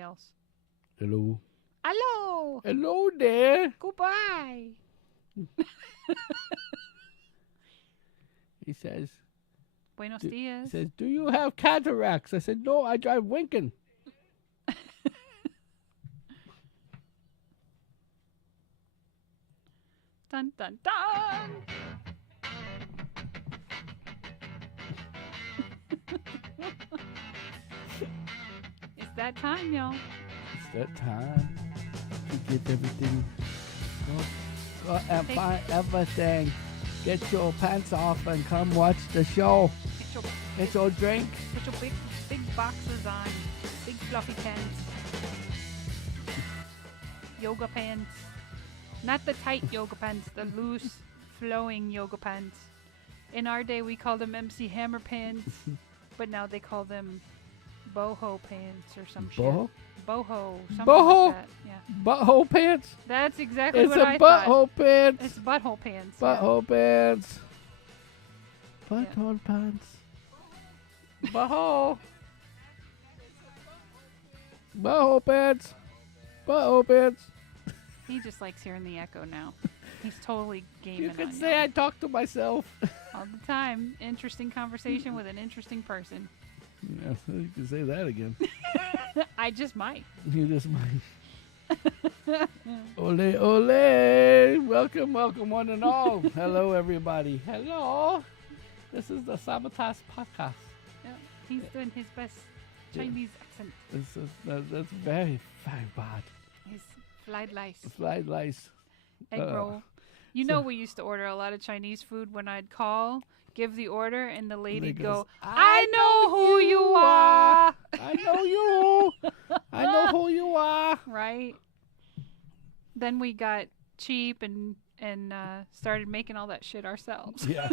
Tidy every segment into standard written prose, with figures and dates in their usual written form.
else. Hello. Hello. Hello there. Goodbye. He says, Buenos he dias. says, do you have cataracts? I said, no, I drive Winkin. Dun dun dun. It's that time, y'all. It's that time to get everything. Go and Hey. find everything. Get your pants off and come watch the show. Get your, Get your drink. put your big boxers on. Big fluffy pants. Yoga pants. Not the tight yoga pants, the loose, flowing yoga pants. In our day, we called them MC Hammer pants, but now they call them boho pants or some Boho? shit. Boho. Something Boho? like that. Yeah. Butthole pants. That's exactly It's what a I thought. butthole pants. It's butthole pants. yeah. Butthole pants. Butthole pants. Butthole. Butthole pants. Butthole pants. He just likes hearing the echo now. He's totally gaming You on can say y'all. I talk to myself. All the time. Interesting conversation with an interesting person. Yeah, you can say that again. I just might. You just might. Ole, ole. Welcome, welcome, one and all. Hello, everybody. Hello. This is the Sammitized Podcast. Yeah, he's doing his best Yeah. Chinese accent. That's very, very bad. His fried rice, Fried rice. egg roll. You know, we used to order a lot of Chinese food when I'd call, give the order, and the lady'd They go, goes, I know who you are. I know you. I know who you are. Right? Then we got cheap and started making all that shit ourselves. Yeah.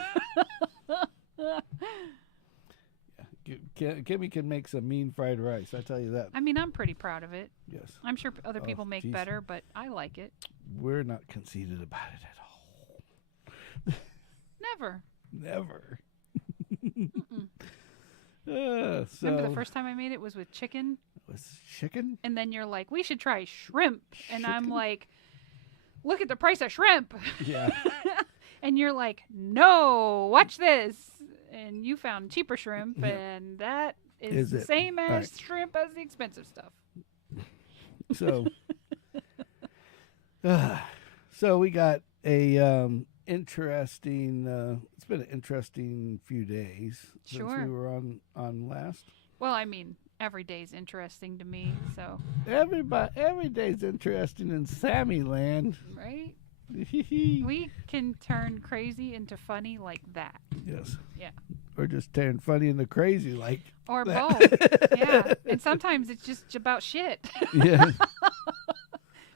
Kimmy can make some mean fried rice. I tell you that. I mean, I'm pretty proud of it. Yes. I'm sure other Oh, people make geez. better, but I like it. We're not conceited about it at all. Never. Never. Mm-mm. So Remember the first time I made it was with chicken? was chicken? And then you're like, we should try shrimp. And I'm Chicken? like, look at the price of shrimp. Yeah. And you're like, no, watch this. And you found cheaper shrimp, Yeah. and that Is the it? same as Right. shrimp as the expensive stuff. So so we got a interesting it's been an interesting few days since Sure. we were on last. Well, I mean, every day's interesting to me, so, Every day's interesting in Sammy land. right? Yes. We can turn crazy into funny like that. Yeah. Or just turn funny into crazy like Or that. both. Yeah. And sometimes it's just about shit. Yeah.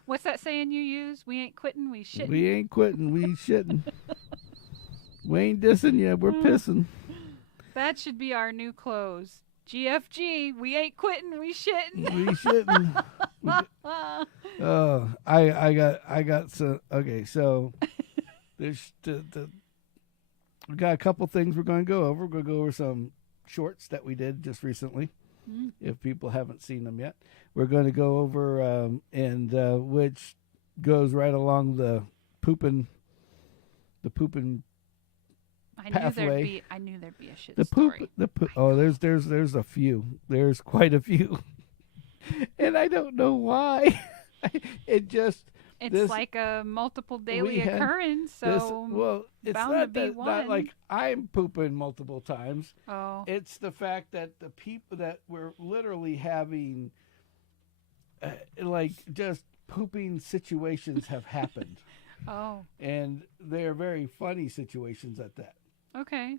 What's that saying you use? We ain't quitting, we shitting. We ain't quitting, we shitting. We ain't dissing you, we're pissing. That should be our new close. GFG, we ain't quitting, we shitting. We shitting. Oh, I got some. Okay, so there's we got a couple things we're going to go over. We're going to go over some shorts that we did just recently. Mm. If people haven't seen them yet, we're going to go over and which goes right along the pooping. Pathway. I knew there'd be a shit The story. poop. Oh, there's a few. There's quite a few, and I don't know why. It just. It's this- like a multiple daily we had occurrence, so well, it's bound not to be that, not one. like I'm pooping multiple times. oh, It's the fact that the people that we're literally having, like just pooping situations have happened, oh, and they're very funny situations at that. okay.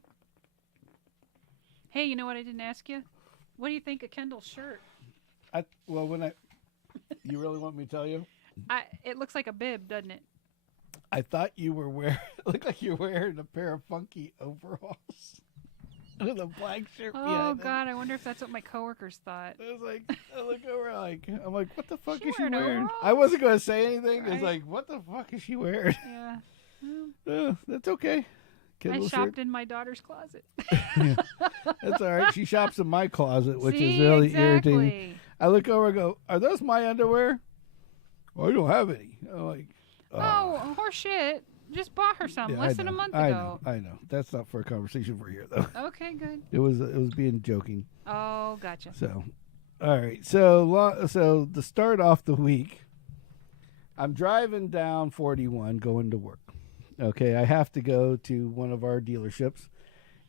Hey, you know what I didn't ask you? What do you think of Kendall's shirt? You really want me to tell you? It looks like a bib, doesn't it? I thought you were wearing. Looked like you're wearing a pair of funky overalls with a black shirt Oh behind it. God, I wonder if that's what my coworkers thought. I was like, I look over, I'm like, what the fuck She is she wearing wearing? overalls? I wasn't going to say anything. It's Right. like, what the fuck is she wearing? Yeah. Well, That's okay. I Kendall shopped in my daughter's closet. shirt. That's all right. She shops in my closet, which See, is really exactly. irritating. I look over and go, "Are those my underwear?" "Oh, I don't have any." I'm like, "Oh, horse shit. Just bought her some less than a month ago." I know. That's not for a conversation for here, though. Okay, good. It was being joking. Oh, gotcha. So, all right. So to start off the week, I'm driving down 41 going to work. Okay, I have to go to one of our dealerships,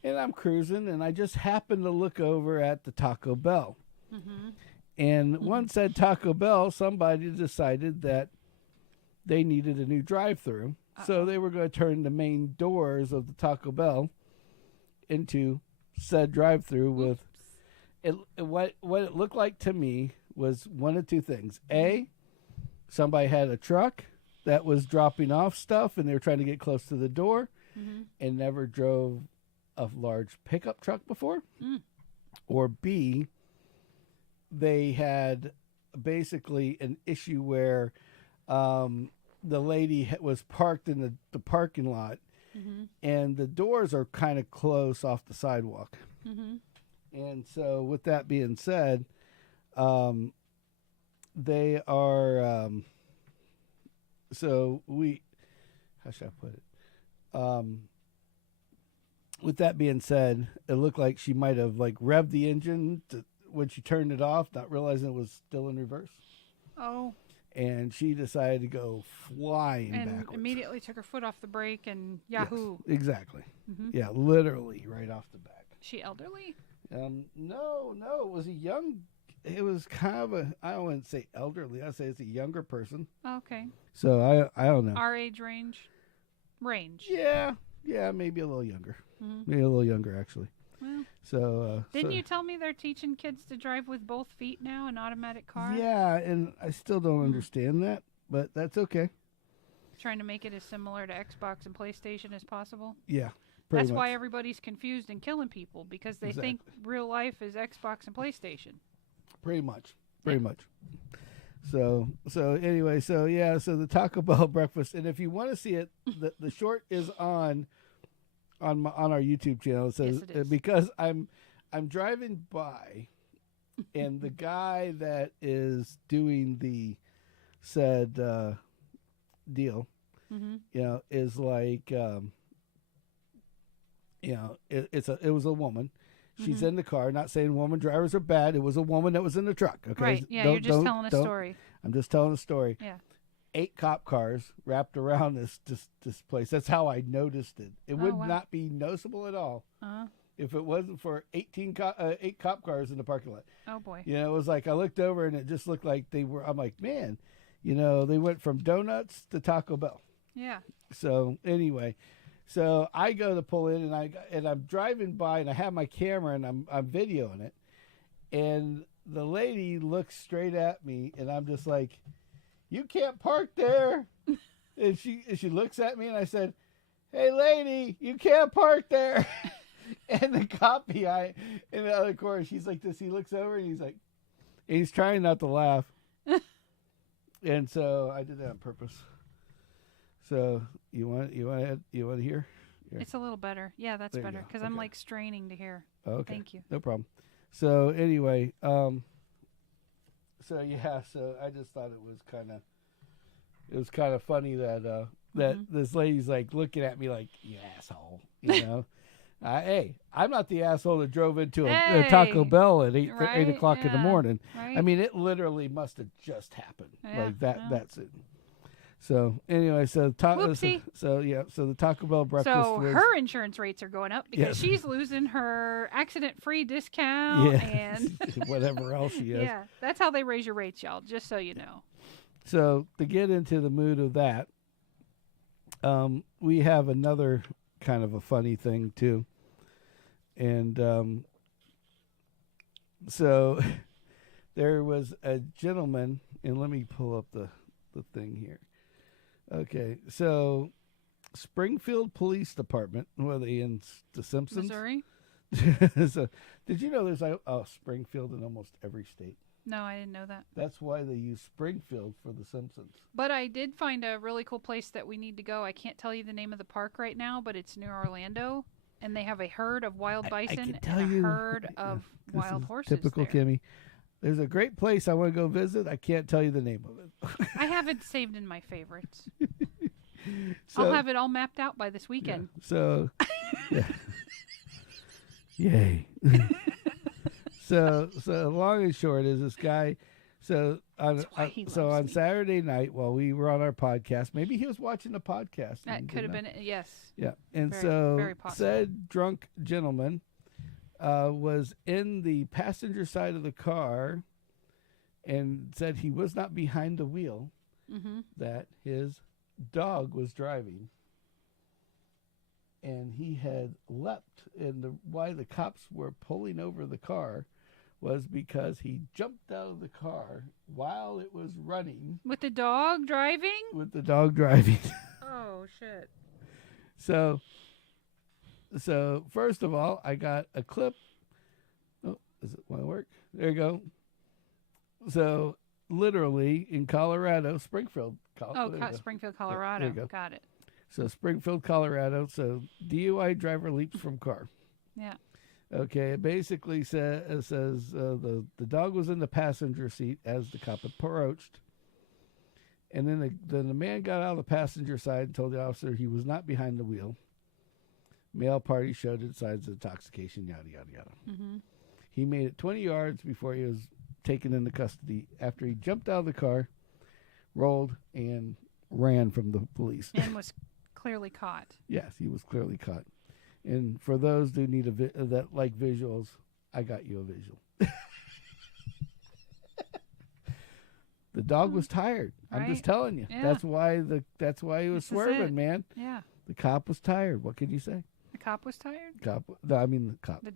and I'm cruising, and I just happen to look over at the Taco Bell. Mm-hmm. And once at Taco Bell, somebody decided that they needed a new drive-through, so they were going to turn the main doors of the Taco Bell into said drive-through with what it looked like to me was one of two things. A, somebody had a truck that was dropping off stuff, and they were trying to get close to the door, and never drove a large pickup truck before. Or B, they had basically an issue where the lady was parked in the parking lot, and the doors are kind of close off the sidewalk. And so with that being said, they are... So how should I put it? With that being said, it looked like she might have like revved the engine when she turned it off, not realizing it was still in reverse. Oh. And she decided to go flying backwards. And immediately took her foot off the brake and yahoo. Yes, exactly. Yeah, literally right off the back. She elderly? No, it was a young... It was kind of I wouldn't say elderly. I'd say it's a younger person. Okay. So I don't know. Our age range? Yeah, maybe a little younger. Maybe a little younger, actually. Well, so didn't you tell me they're teaching kids to drive with both feet now in automatic cars? Yeah, and I still don't understand that, but that's okay. Trying to make it as similar to Xbox and PlayStation as possible? Yeah. That's why everybody's confused and killing people, because they think real life is Xbox and PlayStation. Pretty much. So anyway, so the Taco Bell breakfast, and if you want to see it, the short is on our YouTube channel. It says, yes, it is. Because I'm driving by, and the guy that is doing the said deal, is like, it was a woman. She's in the car. Not saying woman drivers are bad. It was a woman that was in the truck. Okay. Right. Yeah. You're just telling a story. I'm just telling a story. Yeah. 8 cop cars wrapped around this place. That's how I noticed it. It would not be noticeable at all if it wasn't for 8 cop cars in the parking lot. Oh boy. It was like I looked over and it just looked like they were. I'm like, man, they went from donuts to Taco Bell. Yeah. So anyway. So I go to pull in, and I'm driving by, and I have my camera, and I'm videoing it, and the lady looks straight at me, and I'm just like, "You can't park there," and she looks at me, and I said, "Hey, lady, you can't park there," and the cop behind in the other corner, she's like this. He looks over, and he's trying not to laugh, and so I did that on purpose. So you want to hear? Yeah. It's a little better. Yeah, that's better because I'm like straining to hear. Okay. Thank you. No problem. So anyway, so I just thought it was kind of funny that this lady's like looking at me like, "You asshole," Hey, I'm not the asshole that drove into a Taco Bell at 8 o'clock in the morning. Right. I mean, it literally must have just happened. Like that. Yeah. That's it. So anyway, so the Taco Bell breakfast. So her insurance rates are going up because she's losing her accident-free discount and whatever else she has. Yeah, that's how they raise your rates, y'all. Just so you know. So to get into the mood of that, we have another kind of a funny thing too, and so there was a gentleman, and let me pull up the thing here. Okay, so Springfield Police Department, were they in The Simpsons? Missouri? So, did you know there's Springfield in almost every state? No, I didn't know that. That's why they use Springfield for The Simpsons. But I did find a really cool place that we need to go. I can't tell you the name of the park right now, but it's near Orlando, and they have a herd of wild bison and a herd of wild horses. Typical there. Kimmy. There's a great place I want to go visit. I can't tell you the name of it. I have it saved in my favorites. So, I'll have it all mapped out by this weekend. Yeah, so, yeah. Yay. So long and short is this guy. So on Saturday night while we were on our podcast, maybe he was watching the podcast. That could have been it. Yes. Yeah, and very possible. Said drunk gentleman was in the passenger side of the car and said he was not behind the wheel. Mm-hmm. That his dog was driving, and he had leapt. And why the cops were pulling over the car was because he jumped out of the car while it was running. With the dog driving? With the dog driving. Oh, shit. So first of all, I got a clip. Oh, does it want to work? There you go. So literally in Colorado, Springfield. Springfield, Colorado. There you go. Got it. So Springfield, Colorado. So DUI driver leaps from car. Yeah. Okay. It basically says the dog was in the passenger seat as the cop approached, and then the man got out of the passenger side and told the officer he was not behind the wheel. Male party showed signs of intoxication. Yada yada yada. Mm-hmm. He made it 20 yards before he was taken into custody after he jumped out of the car, rolled, and ran from the police. And was clearly caught. Yes, he was clearly caught. And for those who need that like visuals, I got you a visual. The dog was tired. Right? I'm just telling you. Yeah. That's why he was swerving, man. Yeah. The cop was tired. What can you say? The cop was tired? The cop. The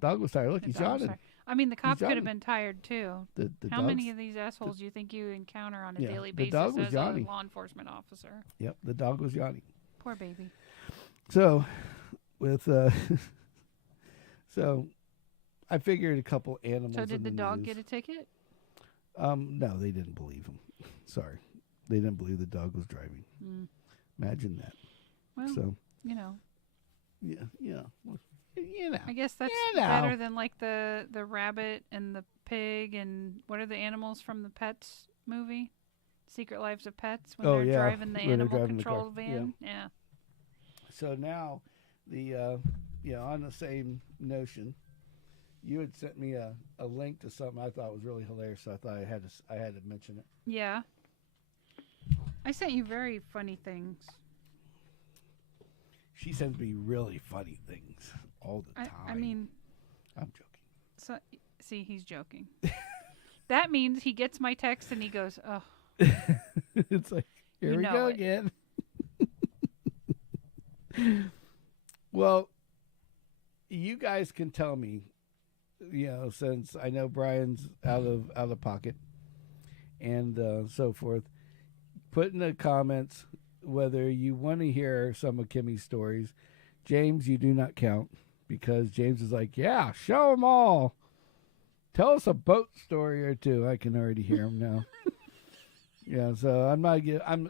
dog was tired. Look, he's yawning. I mean, the cop could have been tired too. How many of these assholes do you think you encounter on a daily basis dog was as yawning. a law enforcement officer? Yep, the dog was yawning. Poor baby. So, so I figured a couple animals. So did the dog news. get a ticket? No, they didn't believe him. Sorry, they didn't believe the dog was driving. Imagine that. Well, so yeah. Well, I guess that's better than like the rabbit and the pig and what are the animals from the Pets movie? Secret Lives of Pets when they're driving the animal control van. Yeah. So now on the same notion, you had sent me a link to something I thought was really hilarious, so I thought I had to mention it. Yeah. I sent you very funny things. She sends me really funny things all the time. I mean, I'm joking. So see, he's joking. That means he gets my text and he goes, "Oh." It's like, here we go again. Well, you guys can tell me, since I know Brian's out of pocket and so forth, put in the comments whether you want to hear some of Kimmy's stories. James, you do not count because James is like, yeah, show them all. Tell us a boat story or two. I can already hear him now. Yeah, so I'm not.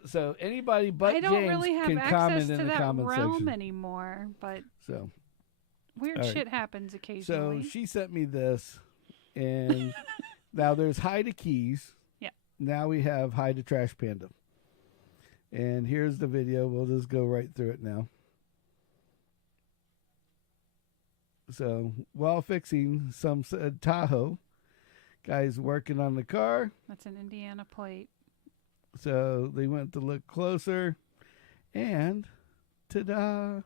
So anybody but James can comment in the comment section. I don't really have access to that realm anymore, but so weird shit happens occasionally. So she sent me this, and now there's Hi to Keys. Yeah. Now we have Hi to Trash Panda, and here's the video. We'll just go right through it now. So while fixing some Tahoe, guys working on the car. That's an Indiana plate. So they went to look closer, and ta-da!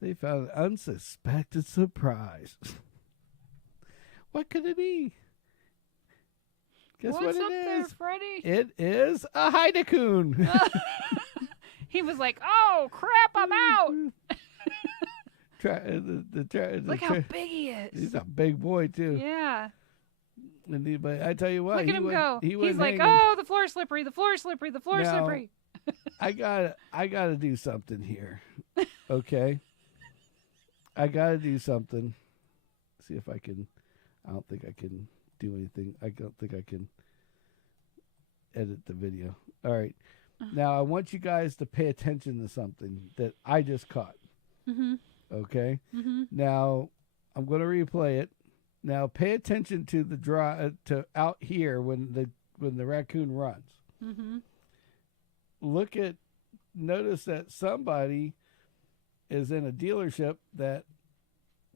They found an unsuspected surprise. What could it be? Guess What's what it up is? there, Freddie? It is a Heidecoon. He was like, "Oh crap, I'm out." Look how big he is. He's a big boy too. Yeah. But I tell you what, look at him go. He's like, hanging. "Oh, the floor's slippery. The floor's slippery. The floor's slippery." I gotta do something here. Okay. I gotta do something. See if I can. I don't think I can do anything. I don't think I can edit the video. All right. Now I want you guys to pay attention to something that I just caught. Mm-hmm. Okay. Mm-hmm. Now I'm going to replay it, Now pay attention to the to out here when the raccoon runs. Mm-hmm. Notice that somebody is in a dealership that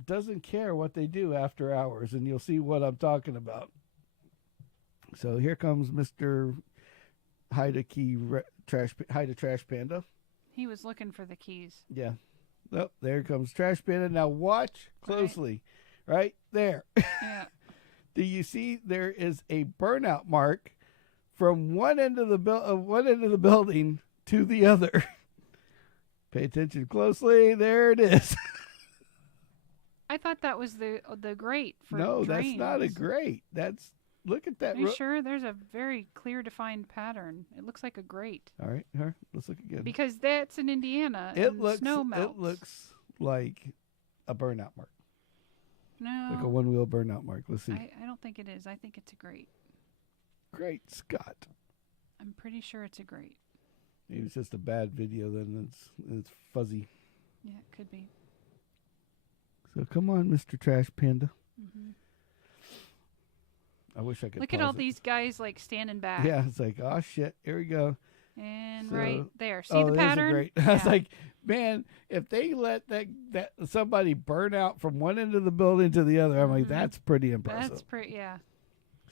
doesn't care what they do after hours, and you'll see what I'm talking about. So here comes Mr. Trash Panda. He was looking for the keys. Yeah. Oh, there comes Trash Panda. Now watch closely. Right there. Yeah. Do you see there is a burnout mark from one end of the building to the other? Pay attention closely. There it is. I thought that was the grate for No, drains. that's not a grate. Look at that. Are you sure? There's a very clear defined pattern. It looks like a grate. All right, let's look again. Because that's in Indiana. Snow melts. It looks like a burnout mark. No. Like a one-wheel burnout mark. Let's see. I don't think it is. I think it's a grate. Great Scott. I'm pretty sure it's a grate. Maybe it's just a bad video then. It's fuzzy. Yeah, it could be. So come on, Mr. Trash Panda. Mm-hmm. I wish I could look at all these guys like standing back. Yeah, it's like, oh shit, here we go. And right there. See the pattern? Great. Yeah. I was like, man, if they let that somebody burn out from one end of the building to the other, I'm like, that's pretty impressive. That's pretty, yeah.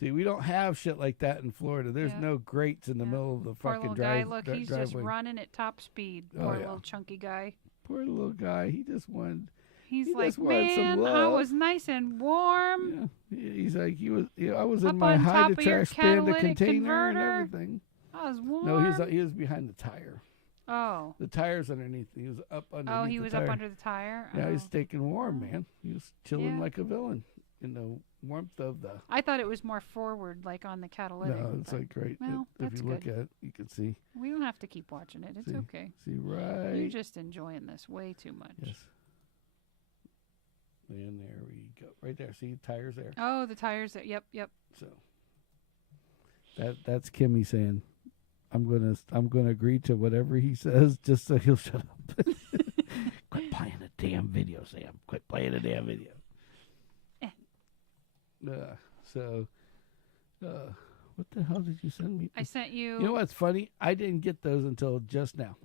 See, we don't have shit like that in Florida. There's no grates in the middle of the Poor fucking little guy, look, he's driveway. just running at top speed. Poor little chunky guy. Poor little guy. He just wanted. He's he like, just wanted some man, love. I was nice and warm. Yeah. He's like, I was Up in my on top hide of to your trash panda catalytic container and converter. everything. I was warm. No, he was behind the tire. Oh. The tire's underneath. He was up underneath. Oh, he was up under the tire. Yeah, oh. he's taking warm, man. He was chilling like a villain in the warmth of the. I thought it was more forward, like on the catalytic. No, it's like great. Well, if you look at it, you can see. We don't have to keep watching it. It's okay. See right. You're just enjoying this way too much. Yes. And there we go. Right there. See, tires there. Oh, the tires there. Yep. So that's Kimmy saying, I'm gonna agree to whatever he says just so he'll shut up. Quit playing the damn video, Sam. Quit playing the damn video. What the hell did you send me? I sent you. You know what's funny? I didn't get those until just now.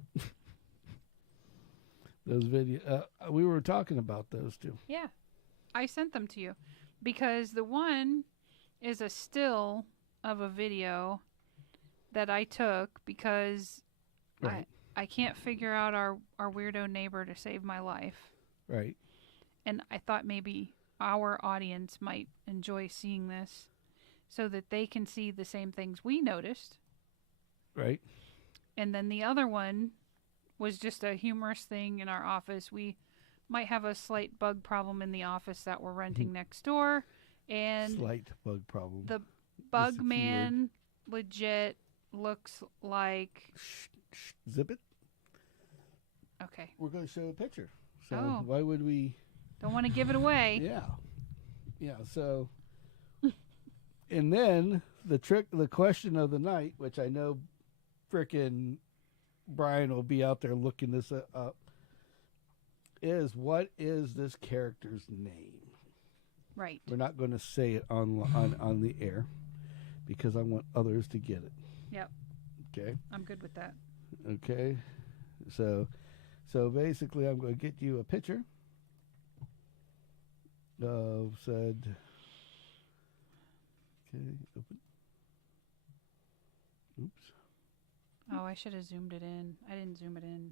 Those videos. We were talking about those too. Yeah. I sent them to you because the one is a still of a video that I took because I can't figure out our weirdo neighbor to save my life. Right. And I thought maybe our audience might enjoy seeing this so that they can see the same things we noticed. Right. And then the other one was just a humorous thing in our office. We might have a slight bug problem in the office that we're renting next door. And slight bug problem. The bug man legit looks like... Zip it. Okay. We're going to show a picture. So why would we... Don't want to give it away. Yeah, so... And then the question of the night, which I know frickin' Brian will be out there looking this up, is what is this character's name? Right. We're not going to say it on the air because I want others to get it. Yep. Okay. I'm good with that. Okay. So basically, I'm going to get you a picture of said. Okay. Open. Oops. Oh, I should have zoomed it in. I didn't zoom it in.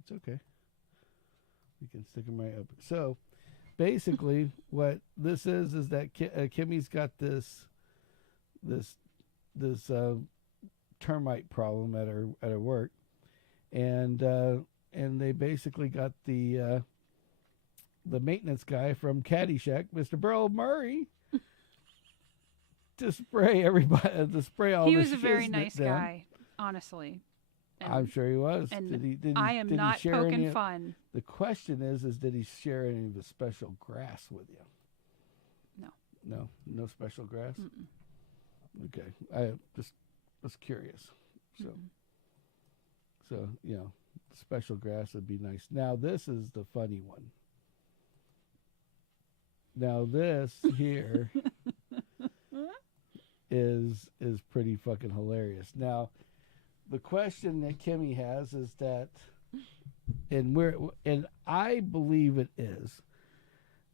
It's okay. We can stick them right up. So, basically, what this is that Kimmy's got this termite problem at her work, and they basically got the maintenance guy from Caddyshack, Mr. Burl Murray, to spray everybody, to spray all. He the was a very nice down. guy, honestly. And I'm sure he was. And I am not poking fun. The question is did he share any of the special grass with you? No. No special grass? Mm-mm. Okay. I just was curious. So, special grass would be nice. Now, this is the funny one. Now this here is pretty fucking hilarious. Now, the question that Kimmy has is that, and I believe it is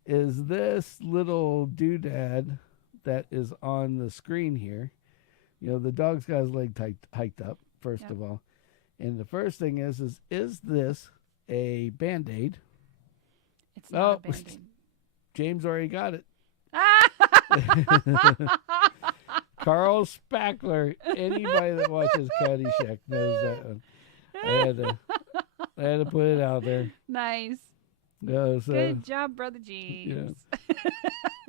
this little doodad that is on the screen here. You know, the dog's got his leg hiked up, first of all. And the first thing is this a Band-Aid? It's not a Band-Aid. James already got it. Carl Spackler. Anybody that watches Caddyshack knows that one. I had to put it out there. Nice. Good job, Brother James.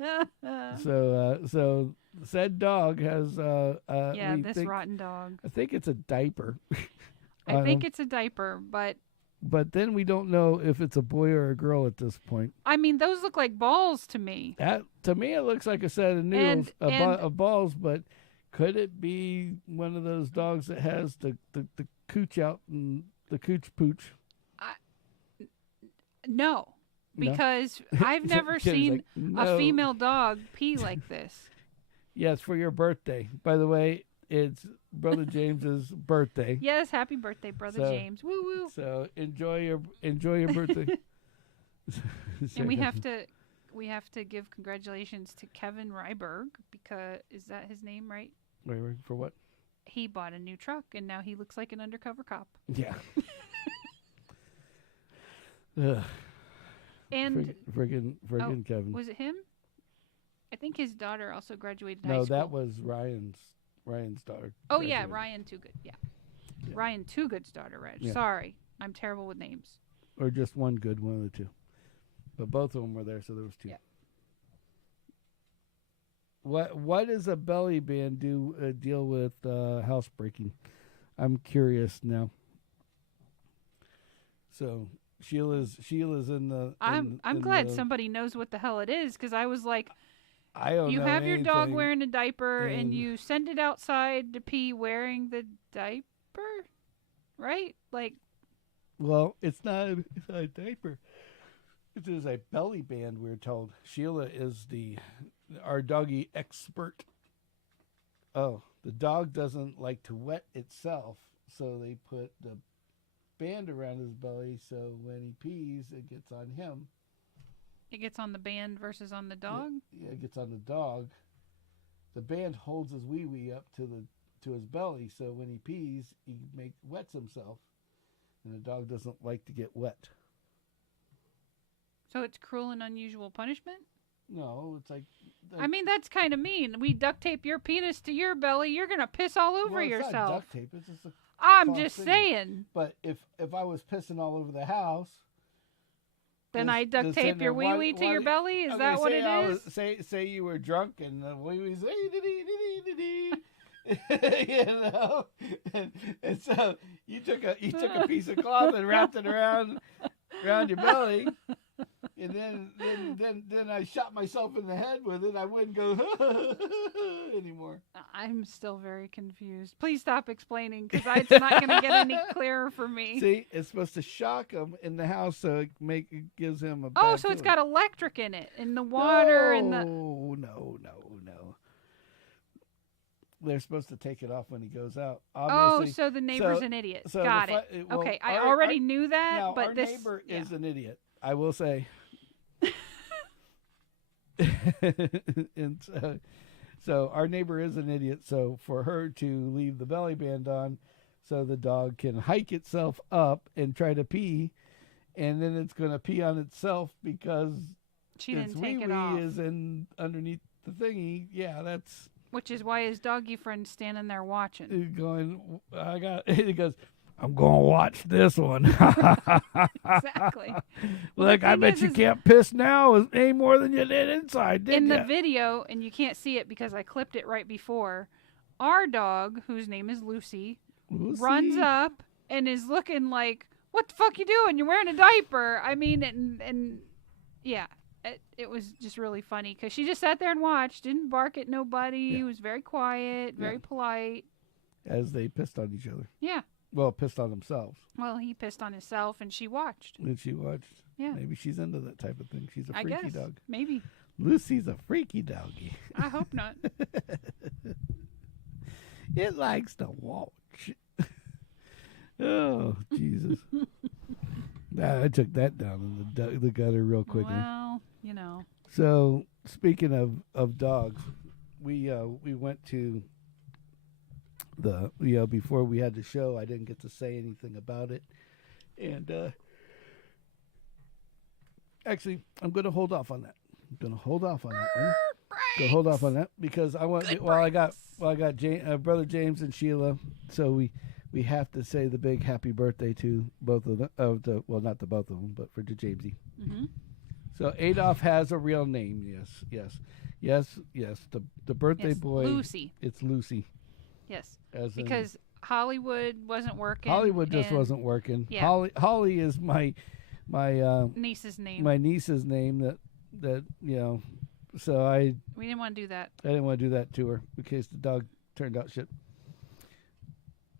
Yeah. So said dog has this rotten dog. I think it's a diaper. I think it's a diaper, but then we don't know if it's a boy or a girl at this point. I mean, those look like balls to me. To me, it looks like a set of noodles, of balls. But could it be one of those dogs that has the cooch out and the cooch pooch? No, because I've never seen a female dog pee like this. Yes, for your birthday. By the way, it's Brother James's birthday. Yes, happy birthday, Brother James. Woo woo. So enjoy your birthday. And we have to give congratulations to Kevin Ryberg, because is that his name, right? Wait, for what? He bought a new truck and now he looks like an undercover cop. Yeah. Ugh. And friggin' Kevin. Was it him? I think his daughter also graduated high school. No, that was Ryan's daughter. Oh yeah, Ryan Toogood. Yeah. Ryan Toogood's daughter, Reg. Yeah. Sorry, I'm terrible with names. Or just one good, one of the two. But both of them were there, so there was two. Yeah. What does a belly band deal with housebreaking? I'm curious now. So Sheila's in the. I'm glad somebody knows what the hell it is, because I was like, I don't know. You have your anything, dog wearing a diaper and you send it outside to pee wearing the diaper, right? Like. Well, it's not a diaper. It is a belly band, we're told. Sheila is our doggy expert. Oh, the dog doesn't like to wet itself, so they put the band around his belly, so when he pees, it gets on him. It gets on the band versus on the dog? Yeah, it gets on the dog. The band holds his wee-wee up to his belly, so when he pees, he wets himself, and the dog doesn't like to get wet. So it's cruel and unusual punishment? No, it's like... I mean, that's kind of mean. We duct tape your penis to your belly, you're going to piss all over yourself. It's not duct tape, it's just I'm just saying. But if I was pissing all over the house... Then I duct tape your wee-wee to your belly? Is that what it is? Say you were drunk and the wee-wee's... you know? And so you took a piece of cloth and wrapped it around your belly, and then I shot myself in the head with it. I wouldn't go anymore. I'm still very confused. Please stop explaining, because it's not going to get any clearer for me. See, it's supposed to shock him in the house, so it gives him a bad so feeling. It's got electric in it, in the water, and the... No. They're supposed to take it off when he goes out. Obviously, so the neighbor's an idiot. So Got it. Well, okay, I already knew that, now, but our this neighbor is an idiot. I will say. And so our neighbor is an idiot. So for her to leave the belly band on, so the dog can hike itself up and try to pee, and then it's going to pee on itself because she didn't take it off. Is underneath the thingy. Yeah, that's. Which is why his doggy friend's standing there watching. He goes, I'm going to watch this one. Exactly. Look, I bet you can't piss now any more than you did inside, didn't you? In the video, and you can't see it because I clipped it right before, our dog, whose name is Lucy, runs up and is looking like, what the fuck you doing? You're wearing a diaper. I mean, and yeah. It was just really funny because she just sat there and watched, didn't bark at nobody, was very quiet, very polite. As they pissed on each other. Yeah. Well, pissed on themselves. Well, he pissed on himself and she watched. And she watched. Yeah. Maybe she's into that type of thing. She's a freaky dog. Maybe. Lucy's a freaky doggy. I hope not. It likes to watch. Oh, Jesus. I took that down in the gutter real quickly. Well, you know. So, speaking of dogs, we went to the, before we had the show, I didn't get to say anything about it. And actually, I'm going to hold off on that. Going to hold off on that one. Go hold off on that because I want I got brother James and Sheila, so we have to say the big happy birthday to both of them. Not to both of them, but for the Jamesy. Mm-hmm. So Adolf has a real name. Yes. The birthday boy. Lucy. It's Lucy. Yes. Because Hollywood wasn't working. Hollywood just wasn't working. Yeah. Holly is my niece's name. My niece's name that So we didn't want to do that. I didn't want to do that to her in case the dog turned out shit.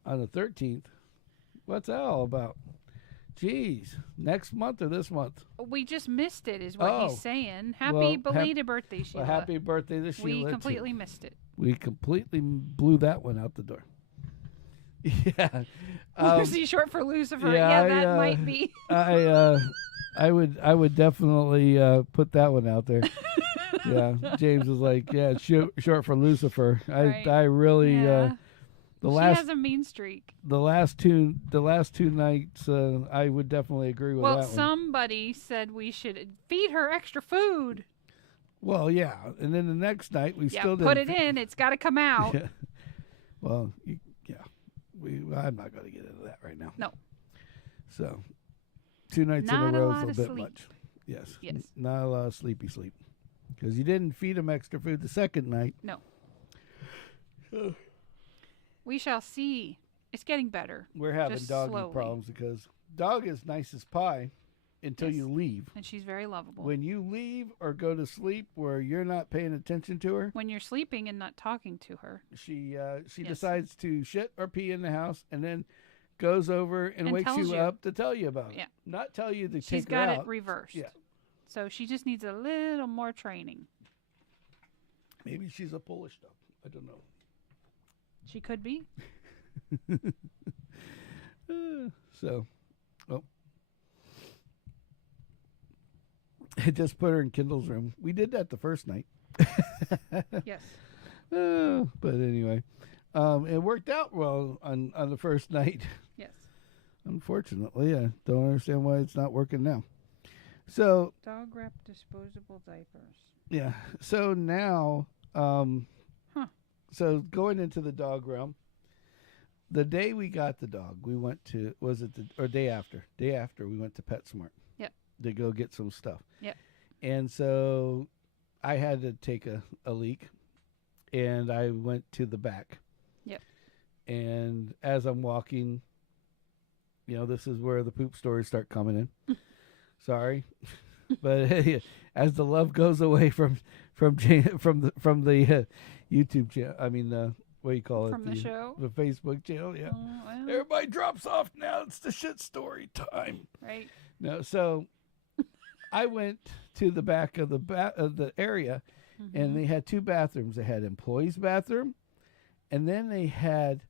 On the 13th, what's that all about? Jeez, next month or this month? We just missed it, is what he's saying. Happy belated birthday, Sheila. Well, happy birthday to Sheila. We completely missed it. We completely blew that one out the door. Yeah. Lucy short for Lucifer. Yeah, that might be. I would definitely put that one out there. Yeah, James was like, yeah, short for Lucifer. Right. I really she has a mean streak. The last two nights, I would definitely agree with that one. Well, somebody said we should feed her extra food. Well, yeah, and then the next night we still didn't put it in. It's got to come out. Yeah. Well, I'm not going to get into that right now. No. So, 2 nights not in a row lot is a bit sleep. much. Yes. Yes. Not a lot of sleepy sleep. Because you didn't feed him extra food the second night. No. We shall see. It's getting better. We're having just doggy slowly. problems because dog is nice as pie until you leave. And she's very lovable. When you leave or go to sleep where you're not paying attention to her. When you're sleeping and not talking to her. She decides to shit or pee in the house and then goes over and wakes you up to tell you about it. Yeah. Not tell you to She's take her out. got it reversed. Yeah. So she just needs a little more training. Maybe she's a Polish dog. I don't know. She could be. I just put her in Kindle's room. We did that the first night. Yes. But anyway, it worked out well on the first night. Yes. Unfortunately, I don't understand why it's not working now. So dog wrap disposable diapers. Yeah. So now, so going into the dog realm, the day we got the dog, we went to day after we went to PetSmart. Yep. To go get some stuff. Yep. And so I had to take a leak, and I went to the back. Yep. And as I'm walking, this is where the poop stories start coming in. Sorry, but as the love goes away from the YouTube channel, I mean, what do you call it? From the show, the Facebook channel. Yeah, well. Everybody drops off now. It's the shit story time. Right. No, so I went to the back of the area, and they had 2 bathrooms. They had employees' bathroom, and then they had.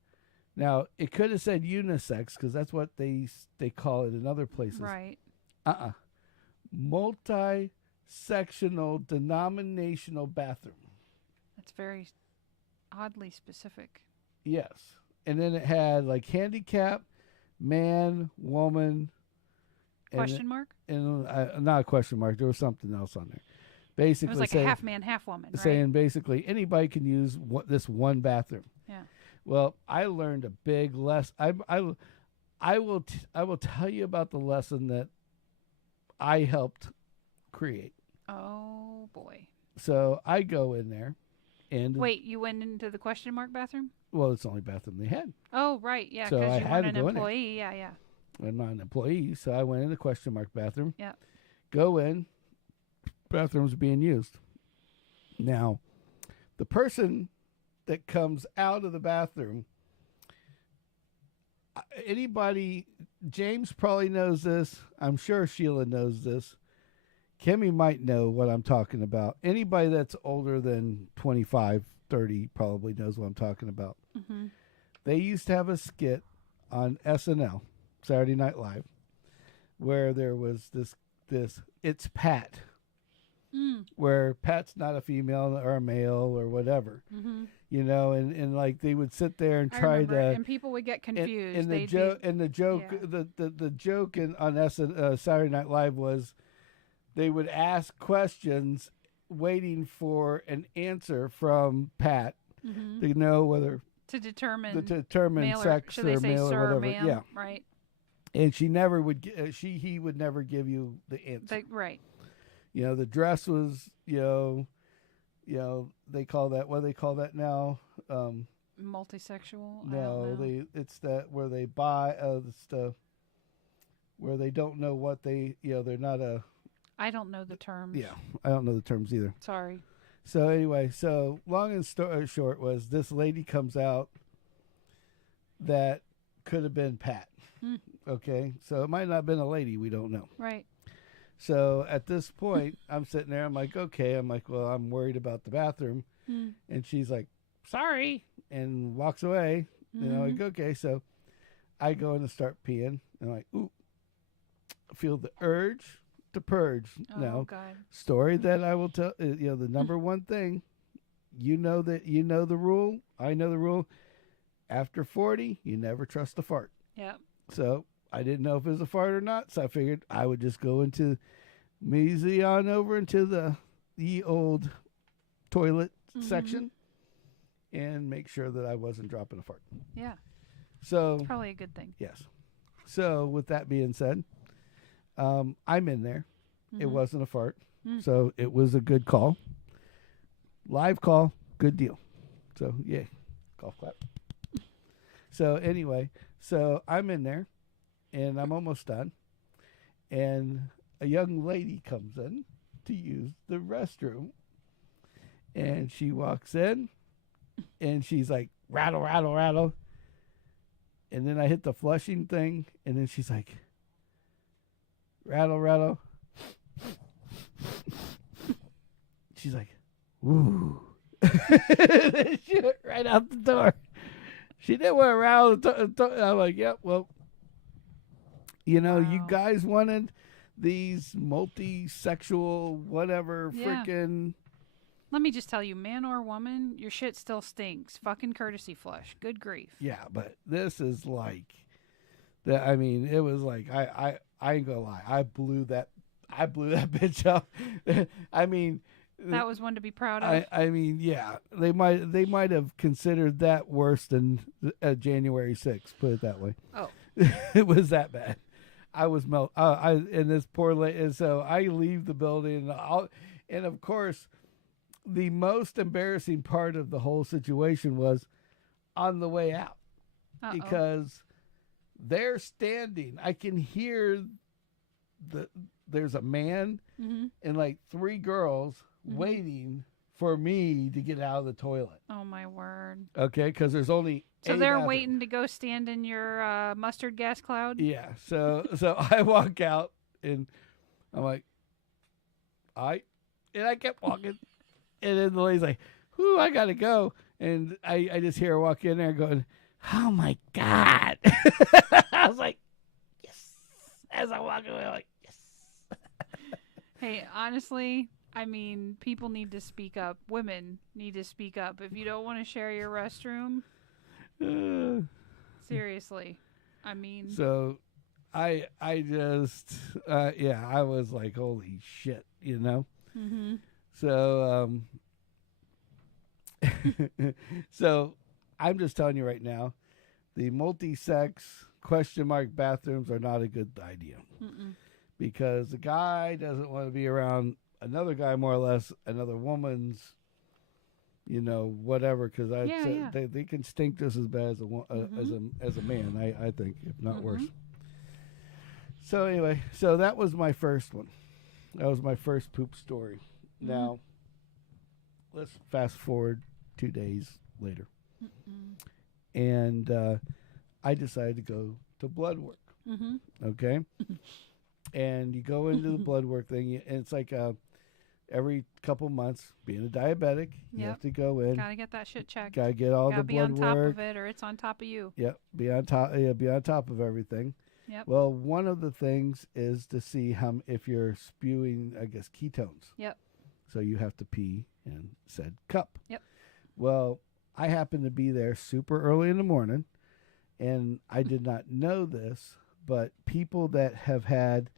Now it could have said unisex because that's what they call it in other places. Right. Multi-sectional denominational bathroom. That's very oddly specific. Yes. And then it had like handicap, man, woman. Question mark? And not a question mark. There was something else on there. Basically, it was like a half man, half woman. Right? Saying basically anybody can use this one bathroom. Yeah. Well, I learned a big lesson. I will tell you about the lesson that I helped create. Oh boy. So I go in there and wait, you went into the question mark bathroom? Well, it's the only bathroom they had. Oh, right. Yeah, so because you weren't an go employee. Yeah. I'm not an employee, so I went in the question mark bathroom. Yeah. Go in. Bathroom's being used. Now, the person that comes out of the bathroom, anybody, James probably knows this. I'm sure Sheila knows this. Kimmy might know what I'm talking about. Anybody that's older than 25, 30 probably knows what I'm talking about. Mm-hmm. They used to have a skit on SNL, Saturday Night Live, where there was this it's Pat, where Pat's not a female or a male or whatever, you know, and like they would sit there and try to, and people would get confused. And the joke, the joke on Saturday Night Live was they would ask questions, waiting for an answer from Pat to know whether to determine male sex or male or whatever. Ma'am? Yeah, right. And he would never give you the answer. Right. You know, the dress was, you know, they call that, what do they call that now? Multisexual? No, it's that where they buy, it's the, where they don't know what they, you know, they're not a. I don't know the terms. Yeah, I don't know the terms either. Sorry. So anyway, so long and short was this lady comes out that could have been Pat. Okay, so it might not have been a lady. We don't know. Right. So at this point, I'm sitting there. I'm like, okay. I'm like, well, I'm worried about the bathroom. And she's like, sorry, and walks away. You know, like, okay. So I go in and start peeing. And I'm like, ooh, feel the urge to purge. Oh, Now, God. story that I will tell, you know, the number one thing, you know the rule. I know the rule. After 40, you never trust a fart. Yeah. So I didn't know if it was a fart or not. So I figured I would just go into measly on over into the old toilet section and make sure that I wasn't dropping a fart. Yeah. So it's probably a good thing. Yes. So with that being said, I'm in there. It wasn't a fart. So it was a good call. Live call. Good deal. So yay. Golf clap. So anyway, so I'm in there and I'm almost done. And a young lady comes in to use the restroom. And she walks in and she's like, rattle, rattle, rattle. And then I hit the flushing thing. And then she's like, rattle, rattle. She's like, ooh. She went right out the door. She didn't want to rattle. I'm like, yep, well, you know, you guys wanted these multi-sexual, whatever, freaking. Let me just tell you, man or woman, your shit still stinks. Fucking courtesy flush. Good grief. Yeah, but this is like, I mean, it was like, I ain't gonna lie. I blew that bitch up. I mean, that was one to be proud of. I mean, yeah, they might have considered that worse than January 6th. Put it that way. Oh, it was that bad. I was and this poor lady. And so I leave the building, and of course, the most embarrassing part of the whole situation was on the way out. Because they're standing. I can hear there's a man and like three girls waiting for me to get out of the toilet. Oh my word. Okay, because there's only so they're waiting to go stand in your mustard gas cloud. Yeah. So I walk out and I'm like, and I kept walking, and then the lady's like, "Whoo, I gotta go," and I just hear her walk in there going, "Oh my God." I was like, yes. As I walk away, I'm like, yes. Hey, honestly, I mean, people need to speak up. Women need to speak up. If you don't want to share your restroom, seriously. I mean. So, I just, I was like, holy shit, you know? So, so I'm just telling you right now, the multi-sex question mark bathrooms are not a good idea. Because the guy doesn't want to be around another guy, more or less, another woman's, you know, whatever. Because they can stink just as bad as a man. I think, if not worse. So anyway, so that was my first one. That was my first poop story. Now, let's fast forward 2 days later, and I decided to go to blood work. Okay. and you go into the blood work thing, and it's like every couple months, being a diabetic, you have to go in. Gotta get that shit checked. Gotta get all Gotta the be blood on top work. of it, or it's on top of you. Yep, be on top. Yeah, be on top of everything. Yep. Well, one of the things is to see if you're spewing, I guess, ketones. Yep. So you have to pee in said cup. Yep. Well, I happened to be there super early in the morning, and I did not know this, but people that have had,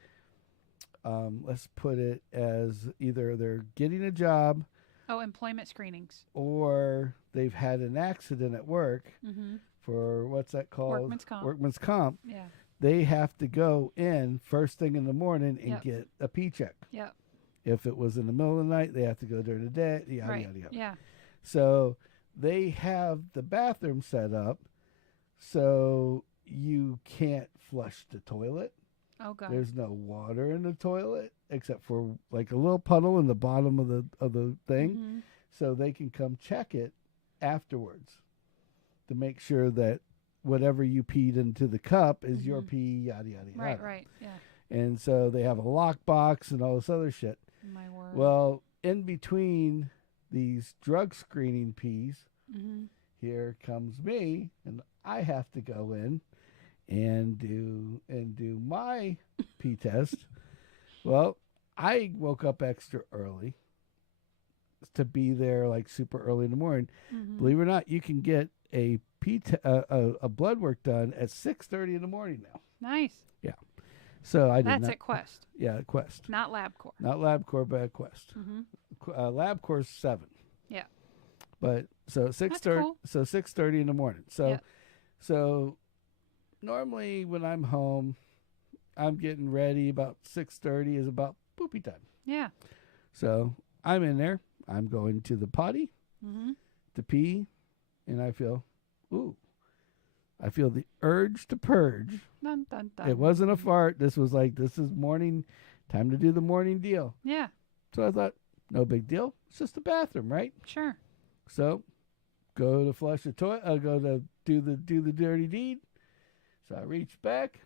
let's put it as either they're getting a job. Oh, employment screenings. Or they've had an accident at work for, what's that called? Workman's comp. Workman's comp. Yeah. They have to go in first thing in the morning and Yep. get a pee check. Yep. If it was in the middle of the night, they have to go during the day. Yada, Right. yada, yada. Yeah. So they have the bathroom set up so you can't flush the toilet. Oh god. There's no water in the toilet except for like a little puddle in the bottom of the thing, so they can come check it afterwards to make sure that whatever you peed into the cup is your pee. Yada yada yada. Right. Right. Yeah. And so they have a lockbox and all this other shit. My word. Well, in between these drug screening pees, here comes me, and I have to go in and do my pee test. Well, I woke up extra early to be there like super early in the morning. Believe it or not, you can get a blood work done at 6:30 in the morning now. Nice. Yeah. So I did That's not, at Quest. Yeah, at Quest. Not LabCorp. Not LabCorp, but at Quest. LabCorp's 7. Yeah. But so 6:30. cool. So 6:30 in the morning. So Yeah. so normally when I'm home, I'm getting ready. About 6:30 is about poopy time. Yeah. So I'm in there. I'm going to the potty to pee, and I feel the urge to purge. Dun, dun, dun. It wasn't a fart. This is morning, time to do the morning deal. Yeah. So I thought, no big deal. It's just a bathroom, right? Sure. So go to flush the toilet. Go to do the dirty deed. So I reach back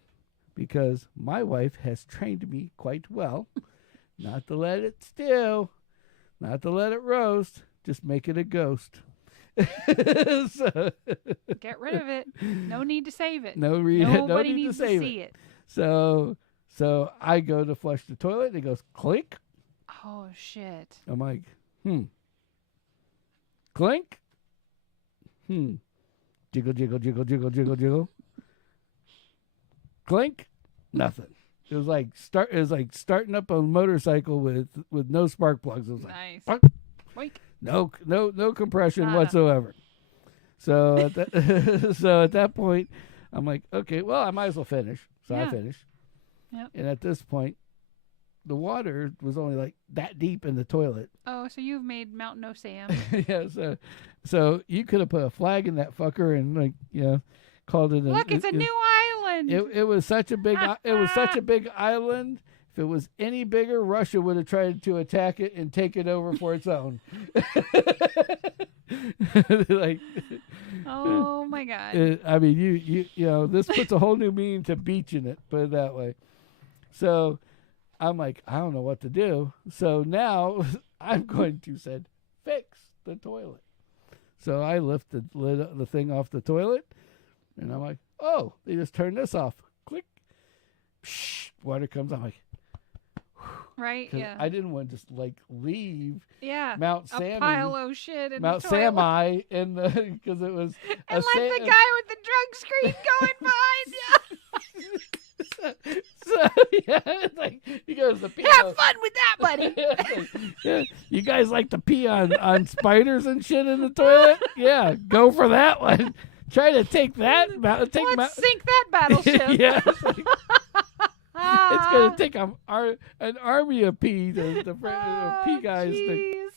because my wife has trained me quite well not to let it stew, not to let it roast, just make it a ghost. So, Get rid of it. No need to save it. Nobody Nobody need needs to to save see it. So I go to flush the toilet, and it goes clink. Oh shit. I'm like, clink. Jiggle, jiggle, jiggle, jiggle, jiggle, jiggle. Clink. Nothing. It was like starting up a motorcycle with no spark plugs. It was Nice. like Wake. no compression Nada. whatsoever. So at that point, I'm like, okay, well, I might as well finish. So I Yeah. finished. Yep. And at this point, the water was only like that deep in the toilet. Oh, so you've made Mount No Sam. Yeah. So you could have put a flag in that fucker and called it. Look, it's a new island. It was such a big. It was such a big island. If it was any bigger, Russia would have tried to attack it and take it over for its own. Oh my god. I mean, you know, this puts a whole new meaning to beach in it. Put it that way. So I'm like, I don't know what to do. So now I'm going to fix the toilet. So I lift the lid, the thing off the toilet, and I'm like, oh, they just turned this off. Click. Psh, water comes. I'm like, Right? Yeah. I didn't want to just leave yeah. Mount A Sammy, pile of shit in Mount the toilet. Sammy, because it was And let the guy with the drug screen going behind you. So yeah, it's like he goes to pee. Have fun with that, buddy. Yeah, you guys like to pee on spiders and shit in the toilet? Yeah, go for that one. Try to take that. Let's sink that battleship. Yeah, it's gonna take an army of pee pee guys jeez.